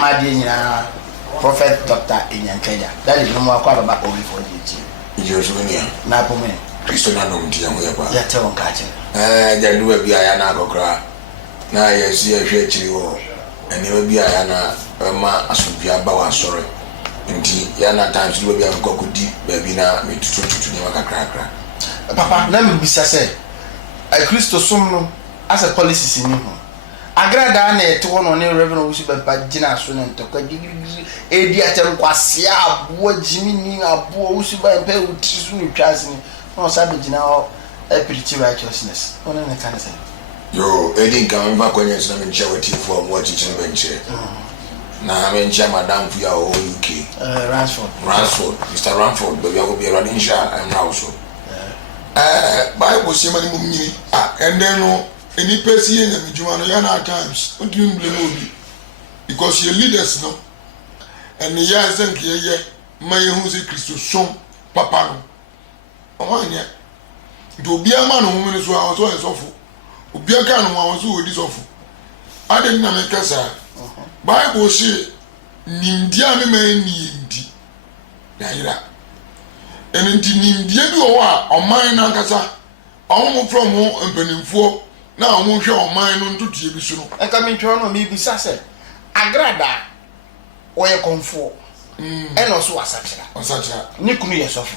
my dear Prophet Dr. Inyankenya. That is no more quite about only for the Josunia. Napome. Christona no tia mo yaba. Ya tell on catch. Ja do bi aya na akokra. Na ya si ehwe chiri wo. Ene bi aya na ma asopia ba wa sore. Nti ya na times do bi am kokodi ba bi na me tutu ni makakra. Papa, na me bisa say I Christo som no as a policy ni ho. Agrada na eto no ne reverend wusu ba gina so ne ntokwa gigigi edi atem kwase abo jimi ni abo wusu ba mpa utisu ni twase ni no sabe gina o preach righteousness ona ne kan say Yo edi nkan mfa kwanya so na me nche wati for mo chichi ne benche na me nche madam fu ya o UK Ransford Mr. Ransford be ya go be running sha I'm now so Bible say mani mum nyini and then no any person in the Juma no yana at times what do you blame obi because your leaders no and the years and ye my who say Christo son papa no omanya do bia ma no mu so awon so esofo obi aka no awon so odi sofo ade na me kasa Bible say nimdia me ni ndi ya ira and ndi nimdia bi o wa oman na kasa awon from mpanimfo na omo hwe oman no ntutie bi so no enka me ntwe no me bisa se agrada oye konfo eno so wasachira ni kunu ye sofo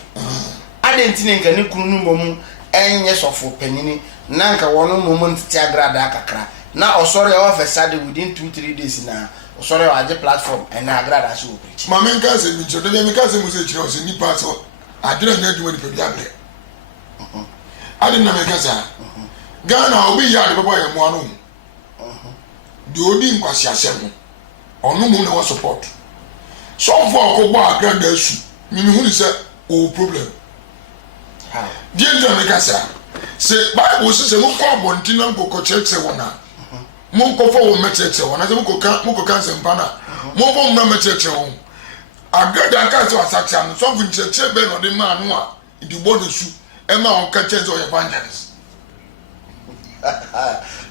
ade ntine nka ni kunu no mom enye sofo panini na nka wono mom ntiti agrada kakra na osore officer de within 2-3 days na osore waje platform and na agrada so preach ma men ka se mi chodo me ka se mo se chire o se ni pass adira na adwuma ni pe biabre ade na me ka sa Ghana obi ya de baba ye mo anu de odi nkwasi asem onu mu na wa support so for ko gba agrada su mi hu ni se o problem how die nja me ka sa se Bible se mo ko abonti na ko cheche wona mo ko fo wo mecheche wona se mo ko kan se mpana mo bo mo mecheche won agrada ka se wasacha no so fu cheche be no de ma anu a di bo de su e ma on ka cheche o evangelist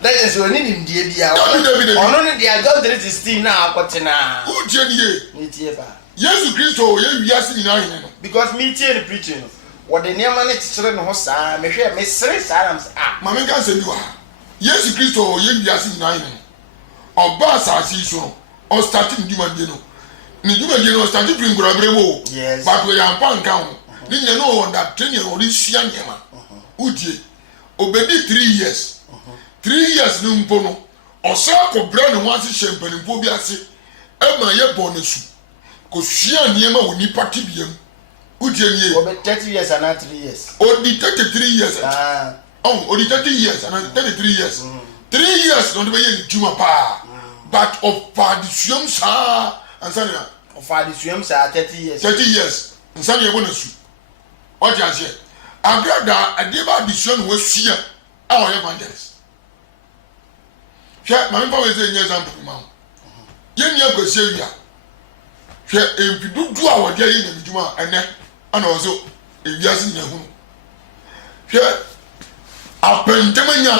that is when him die bia ono ne dia John 3:16 na akotena who tie nie ni tie ba Jesus Christo ye wiase ni na hin no because me tie the preaching what the near man kire no ho saa me hwe me sere saa ma me kan se bi wa Jesus Christo ye wiase ni na hin no oba asasi so o starting dimande no ni dimande no starting bring brabrebo but we am pan kan ni nya no wonder training o ri sia nyema udie obedi 3 years 3 years no mpo no osa ko bra ne ho ase champanimfo bi ase e ma ye bonesu ko sua niema woni party biem udie nie obe 30 years and 3 years odi 33 years odi 30 years and 33 years 3 years no de be ye juma pa but of padisuam sa ansana of padisuam sa 30 years ansana ye bonesu what you say agrada adeba adisuam wo sua a o evangelist hwe ma me pa we say example ma ye ni akwase wia hwe empidudu a wode ye na miduma ene ana ozo ewiase na hu hwe apentemanya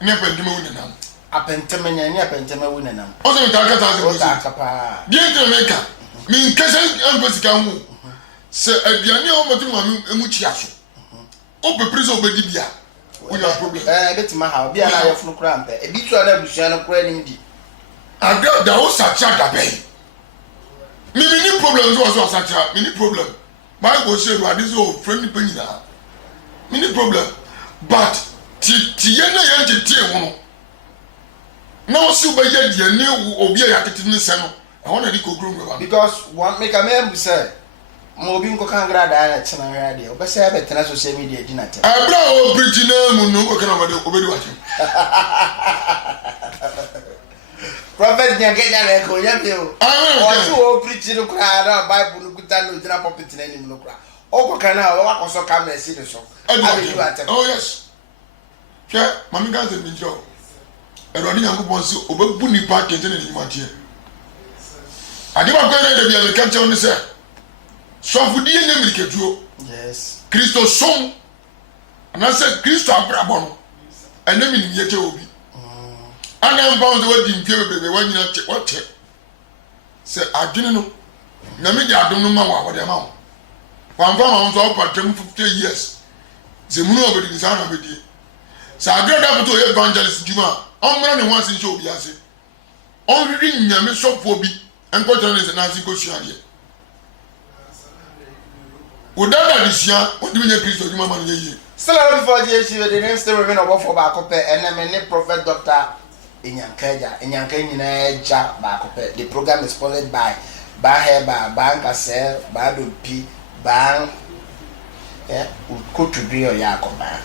ne apentemanya wonenam apentemanya ni apentemanya wonenam ozo me ta kata se o ta kapa bi entre meka mi nkese ambasika hu se aduane o motu ma emu chia so o pe prison obedi bia we have problem betima ha bia na yefunu kura mpe e bi tu na busua no kura nim di agrada o sacha da be mi ni problem so sacha mi ni problem my go say do this o friendly penina mi ni problem but ti ye na ye ti e wono na o si be ye die ni obi ya tete ni se no I want to go grow me because one make a man say mo bi nko kan grada na chena hwa de obese ya betena social media di na te abra o preach na mu no ko kana ma de obedi wa chem prophet Nyakenya na ko ya bi o o preach no kra na bible no kuta no jina pulpit na nim no kra o ko kana o wa koso camera si de so oh yes che mami ga se mi jo erodi Nyankopon si obebu nipa kente na ni matie ade ba ko na de bia me kan che on se so fudie ne miriketuo yes Christo som na se Christo abrabo no ene mi ni yete obi ana mpa on se wadi mpie bebe wanyina che wote se adwene no na me di adom no ma wa de ma wo wan fa ma so patem 50 years se munu obedi sa na obedi sa agrada to evangelist juma omra ne wan sin show bi ase on ri nyame sofo bi enko tane se na sin ko suade udada disia odimi nya Kristo juma ma no ye still before GHC the name still remain obofo ba ko pe eneme ne prophet Dr. Enyanka nyina eja ba ko pe. The program is sponsored by Baheba, Bankase, Badopi, Bang Kotu Bio Yakoba.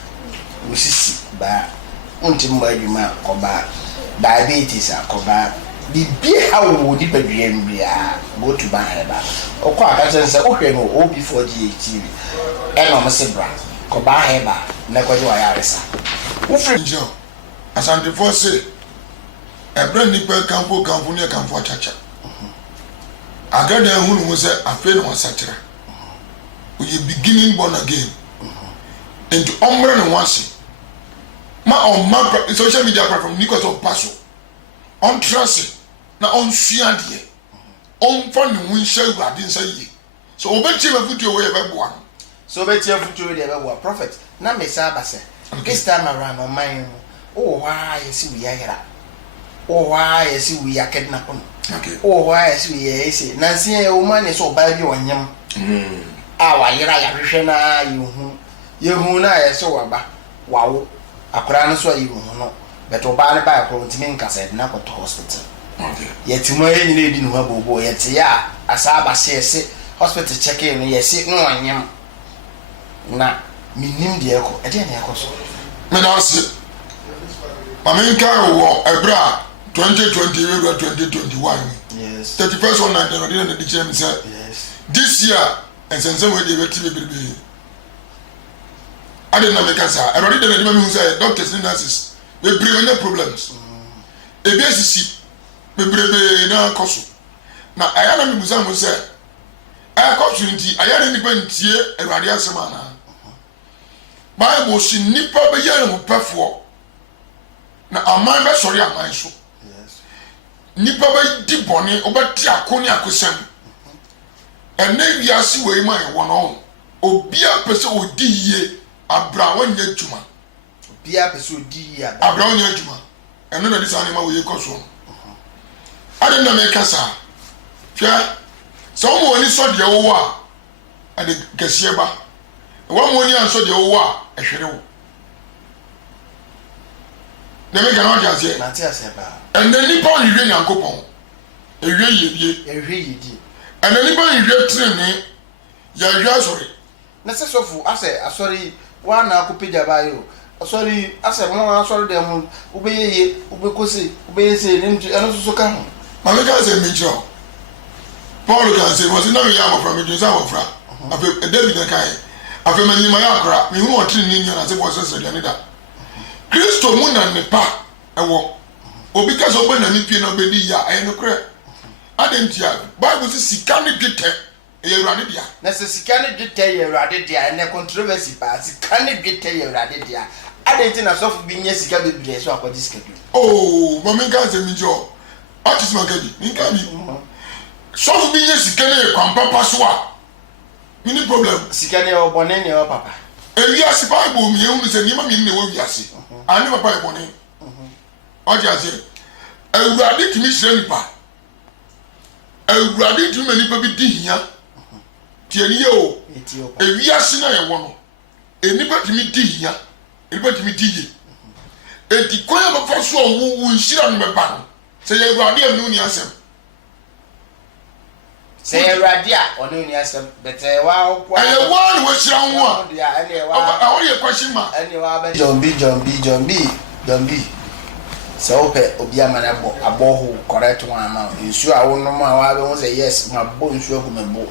Usisi ba untimba juma koba diabetes akoba bibi hawo di badwem bia go to Baheba. Okwa aka sense ohwe no obi for GHC eno msebra ko Baheba na kwaje wa yaresa ufri njo asante for say ebra nipa kampo ne kampo chacha agada hunu mo say afi no wasatira we beginning born again and omra no wase ma on ma social media platform because of paso on trust na on suade on fa ne hun hye urade nsa yi so obechi ma futu we be boa so obechi futu we be boa prophet na me sa abase this time around on mine oh why yesi we yara oh why yesi we yakedna kono okay oh why yesi we yesi na nsia o ma ne so ba bi onyam wa yira ya hwehwe na yehu na yeso waba wawo akora no so yehu no beto ba ne ba akora ntimi nkasa na ko to hospital okay yetima ye nyina edi no ha bobo yete ya asaba se hospital check in yesi no anyam na minim de eko ede na eko so me na se mamenka wo ebra 2020 2021 yes 31st on 19 the gym say yes this year and sense we dey wait be I didn't make answer I already dey me say doctors and nurses we bring no problems e be asisi we bring na koso na aya na me musa mo say I koso nti aya na nipa ntie Awurade asema na Bible si nipa be yare mo pefo na aman be sori aman so yes nipa be di boni obati akoni akosam ene wiase we ma e wono obia pese odi yie abra wanya djuma obia pese odi yie abra wanya djuma ene na disa ne ma we koso ade na me kasa hwa so mo woni so de wo a ade kese ba wo mo ni anso de wo a ehwere wo na me kana wa ase na ti ase ba ene nipa on hwe nyankopon ehwe yedi ene nipa on hwe trene ya hwe asori na se sofu ase asori wa na akopija bayo asori ase mo asori dem ubeyeye ubekosi ubeyese nemtu eno so ka ho ma ka se menjo Paul ka se mo se na me ya mo from me sa mo fra afi David na kai afi mani ma ya kra me hu o trene ni na se bo se de da Kristo mu na ne pa ewo obi ka so gbe na ni pie na obedi ya ayi no kra adentia Bible se sika ne dwetɛ e Awurade dia na se sika ne dwetɛ ye Awurade dia na controversy pa sika ne dwetɛ ye Awurade dia adentia na sofu bi nya sika bebre so akɔdi sika bi oh mama ka se mi jo artist man ka bi mi ka bi sofu bi nya sika ne kwampa pa so a mini problem sika ne obone ne o papa ewi ase Bible mi ehunu se ni ma mi ne wo wi ase ani papa e bone oje ase Awurade timi hire nipa Awurade timi nipa bi di hia tie ni ye o ewi ase na ye wo no enipa timi di hia enipa timi di ye enti koya ba fa so wo nhira no meba no se ye Awurade anu ni asem se Awurade a onu ni asem bete wa okwa aye wa ni wo hira ho a o ye question ma ene wa ba Jombi so pe obi amana aboho correct one ama nsu a wonom a wa be won say yes ma bo nsu agumebo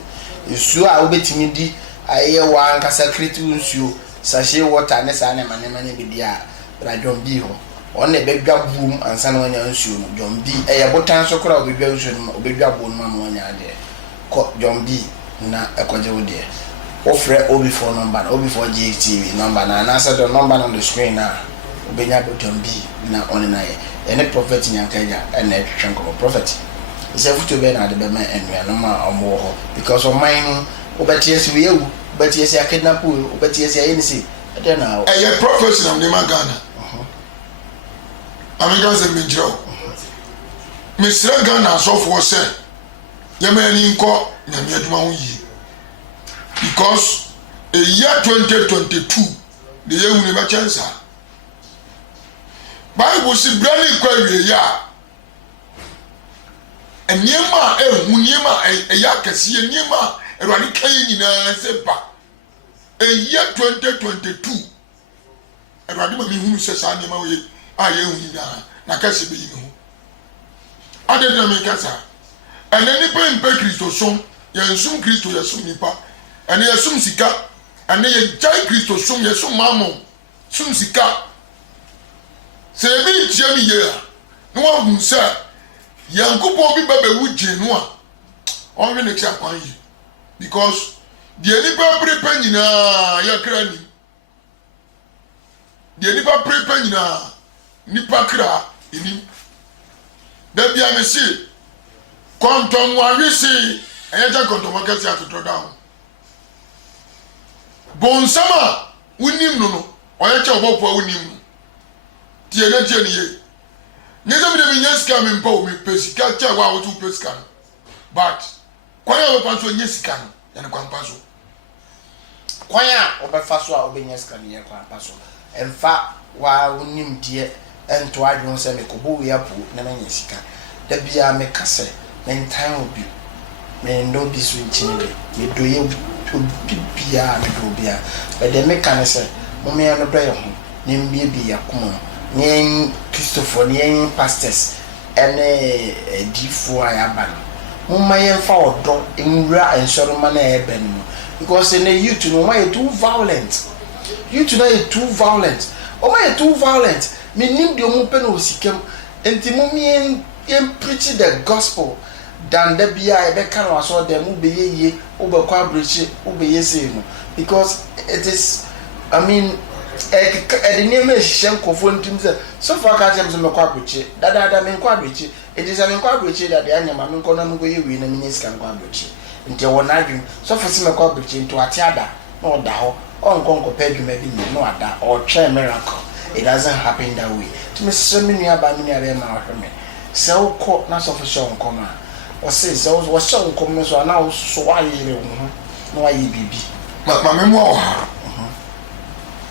nsu a wo betimi di aye wa ankasa kreti nsu sachet water ne sa ne mane bi dia ra Jombi ho on ne bedwa buum ansa na wanya nsu no Jombi eye botan so kora obedwa nsu no obedwa bo no ma wanya de ko Jombi na ekoje wo de ofre obi for number obi for GTV number na answer the number on the screen na obenya Jombi na on na ye ene prophet nyankaja ene twetwenko prophet Say futu be na de be ma enua no ma omo ho because o man obeti esi we ewu obeti esi akidnap we obeti esi ayi ni si e na a professional de Ghana American say minjiro Mr. Ghana so for say yemani nko nyame aduma ho yi because a year 2022 the year we never chance Bible si brani kwa wie ya eniema ehuniema eya kese eniema erwani kan nyina se ba a year 2022 erwani ma mi hunu se sa eniema we aye hunina na kase be yi ho ade na me kasa eneni pe mpe Kristo som ye sum Kristo ye sum nipa ene ye sum sika ene ye jai Kristo som ye sum mamo sum sika se bi tie mi ye no wa hu se yankopon bi ba be wuje no a on we ne kya kwan yi because the nipa prepare nyina ya kra ni the nipa prepare nyina nipa kra ini da bia me si kontom wa wisi eya kontom ka si atotro down bonsama wonim no no oya che obopo wonim no tie na tie ni ye nyeza mi de mi nyeska mi mpa o mi pesika che wa wo tu pesika but kwa ya opa so nyesika no ya ne kwa mpa so kwa ya obefa so a obenyeska ni ye kwa mpa so emfa wa wonim die ento adwon se me kobo we apu na nyesika da bia me kase men time obi me ndo bi so nchine me do ye bia me do bia but de me kan se mo me no do ye ho ne mbie bi yakoma nyen Christopher nyen pastors ene difo ayaba no mo mayen fa odo enwura ensoroma na ebe no because in the youth no why too violent youth na too violent o my too violent me nim de omo pe na osikem enti mo me preach the gospel than the bia ebe kan wa so dem ube ye ube kwa breach ube ye say no because it is I mean the name is Shenko ntim say so far ka tem so me kwa breach dada me kwa breach it is me kwa breach that the anyama me nko na me go ye wi na me nyesika kwa breach nti wona adwum so for me kwa breach nti ate ada na oda ho onko pa adwuma bi ni no ada or try miracle it doesn't happen that way to me so me nua ba me nua be ma hweme so ko na so for sure nko ma o say so wo so nko me so na so wa yire wo no wa yi bibi ma me mo ha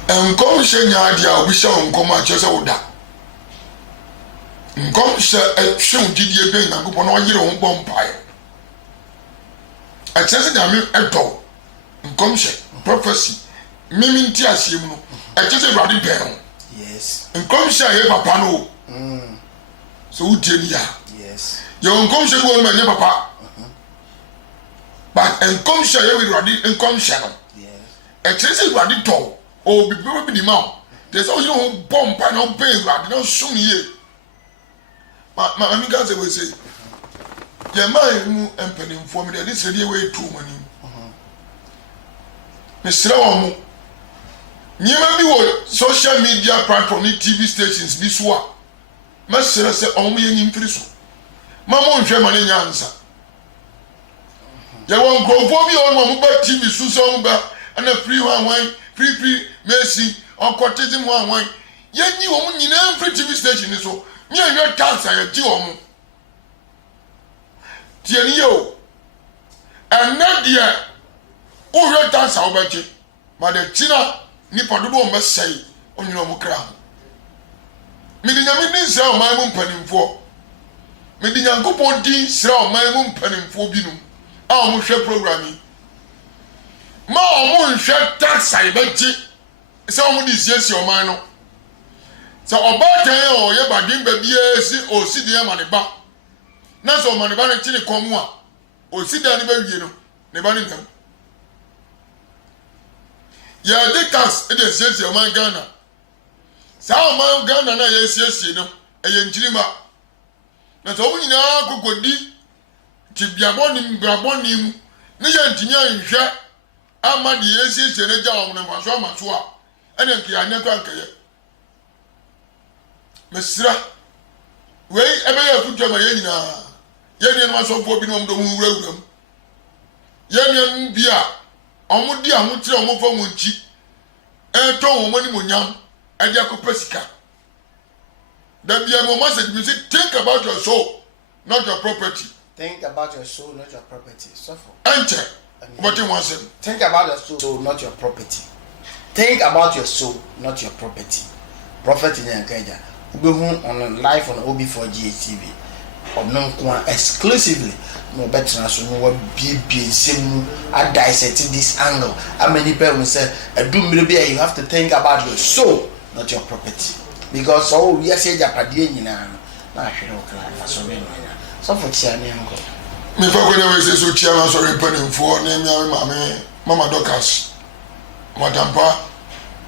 enkom hye nyaade a obi hye nkom a che se woda nkom hye ehwe didie be nyankopon na o yire wo bompae a che se nyame edo nkom hye prophecy mimi nti asiem no a che se rade ben yes nkom hye ye papa no so udie ni ya yes yo nkom hye wo ma nye papa but nkom hye ye we rade nkom hye no yes a che se rade do o bi bi ni ma there's always no bomb pa no pay rade no so ni ye ma mi ga say we say ye man mu empanimfo mi de say dey we too mani me sira wo mu nyima bi wo social media platform ni TV stations bi so a ma sira say o mu ye nyimfiri so ma mo nhwe ma ne nyansa ye won grofo bi o mu ba TV so so ba ana free one free Messi on cotism one ye nyi wo mu nyina free TV station ni so me anwe tax aye ti wo mu tie ni yo anadie o hwe tax a obaje ma de tina ni padodo o mesai onwira mu kra me di nyame din sra o man mu mpanimfo me di nyankopon din sra o man mu mpanimfo binum a o mu hwe programming ma o mu nhwe tax aye baje se o mu di siesie o man no se obatan o ye badin ba bia si o si de ma ne ba na so ma ne ba ne tini komu a o si da ne ba wie no ne ba ne nkam ya de tax e de siesie o man Ghana sa o man Ghana na ye siesie no e ye nchirima na so mu nyina kokodi ti biaboni mbraboni mu ne ye ntinya nhwe ama de ye siesie ne ja o ne ma so ama so a ene nkia ne to ankaye mesra wei ebe ya futu ma ye nyina yɛn no asɔfo bi no do mu wurawuram yɛn bia ɔmo di ahotire ɔmo fa mo nchi ɛtɔn wɔn ani mo nyam ɛde akɔpɛ sika da bia mo ma say think about your soul not your property. Think about your soul, not your property. Suffer. Enter. What you want to say? Think about your soul, not your property. Think about your soul, not your property. Prophet in Kenya. We on live on OB4 GHTV. Or no exclusively. No better than no be same. I dissect this angle. How many people say, you have to think about your soul, not your property. Because oh yes, you're Japadian now. Now I don't cry. So for Chiani uncle. Me for when we say so Chiana sorry penny for name ya mama Docas. Madampa,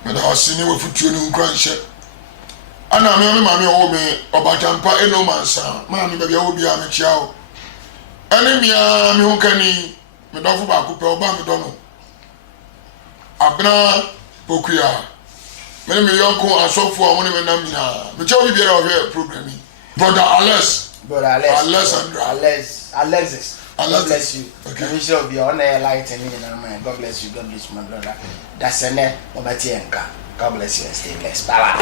me da hosini we futu ni nkranhye. Ana me mama o me obatampa eno mansa. Ma me bia obi a me chia o. Ene mia me hu kani me dofo ba ko pe oba me do no. Abna pokuya. Me yonko asofo a woni me nam nyina. Me chia obi bia o hwe program yi. Brother Alexis. Alexis. God bless you. Okay. You should be on air light and God bless you. God bless my brother. That's a net. God bless you and stay blessed. Bye bye.